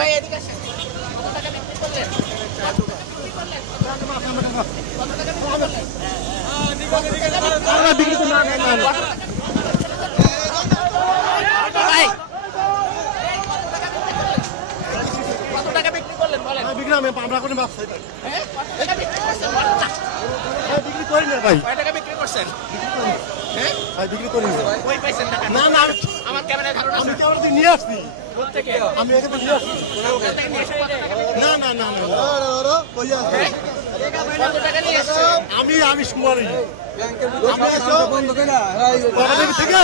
ভাই এদিকে আসেন। কত টাকা বিক্রি করলেন? কত টাকা বিক্রি করলেন? বিক্রি তো না ভাই কত টাকা বিক্রি করলেন বলেন? বিক্রি আমি আমরা কোনো ব্যবসায়ী নাই। হ্যাঁ কত টাকা বিক্রি করছেন বলেন না। বিক্রি করি না ভাই, কয় টাকা বিক্রি করছেন? হ্যাঁ ভাই বিক্রি করি না। কই পাইছেন টাকা? না না আমার ক্যামেরায় ধারণা আমি আছে। কেবল নিয়ে আসছি, কোত্থেকে? আমি এখানে থেকে নিয়ে আসছি। কোথা থেকে নিয়ে এসে কত টাকা বিক্রি না না না না হ্যাঁ? কত টাকা নিয়ে এসেছেন? আমি সুমারি বন্ধ করে না থেকে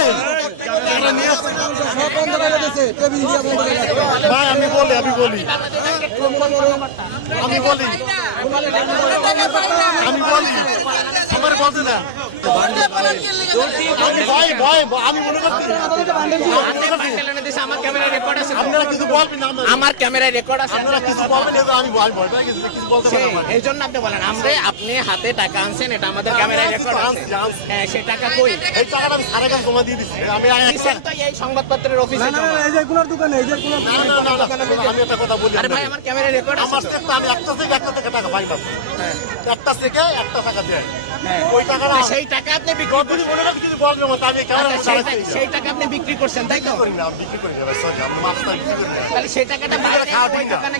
আমরা নিয়ে আসছি। সব বন্ধ করে দিয়েছে টেবিল দিয়ে বন্ধ করে দিয়েছে ভাই আমি বলি বাংলাদেশ ব্যাংকের কোন কর্মকর্তা? আমি বলি আমার বলতে না আমি ভয় ভয় আমি মনে করছি আপনি বান্ডেল এনে দিয়েছে, আমার ক্যামেরায় রেকর্ড আছে। আপনারা কিছু বলবেন না, আমার ক্যামেরায় রেকর্ড আছে। আপনারা কিছু বলবেন না, আমি ভয় ভয় পাই, কিছু বলতে পারি না। এই জন্য আপনি বলেন আপনি হাতে টাকা আনছেন, এটা আমাদের ক্যামেরায় রেকর্ড আছে। হ্যাঁ সেই টাকা কই? এই টাকাটা আমি সারা কাজ জমা দিয়ে দিচ্ছি। আমি দিছেন তো এই সংবাদপত্রের অফিসে জমা। এই যে কোনার দোকানে এই যে কোনার আমি একটা কথা বলি, আরে ভাই আমার ক্যামেরায় রেকর্ড আছে। আমার থেকে আমি একটা থেকে টাকা পাই না, একটা থেকে একটা টাকা দেয় হ্যাঁ। ওই টাকাটা সেই টাকা আপনি বিক্রি যদি মনে করেন কিছু বলবেন না, আমি কেন সেই টাকা আপনি বিক্রি করছেন তাই তো? করি না, আমি বিক্রি করি না, সরি আমি মাছটা বিক্রি করি না। তাহলে সেই টাকাটা বাইরে খাওয়া ঠিক না। দোকানে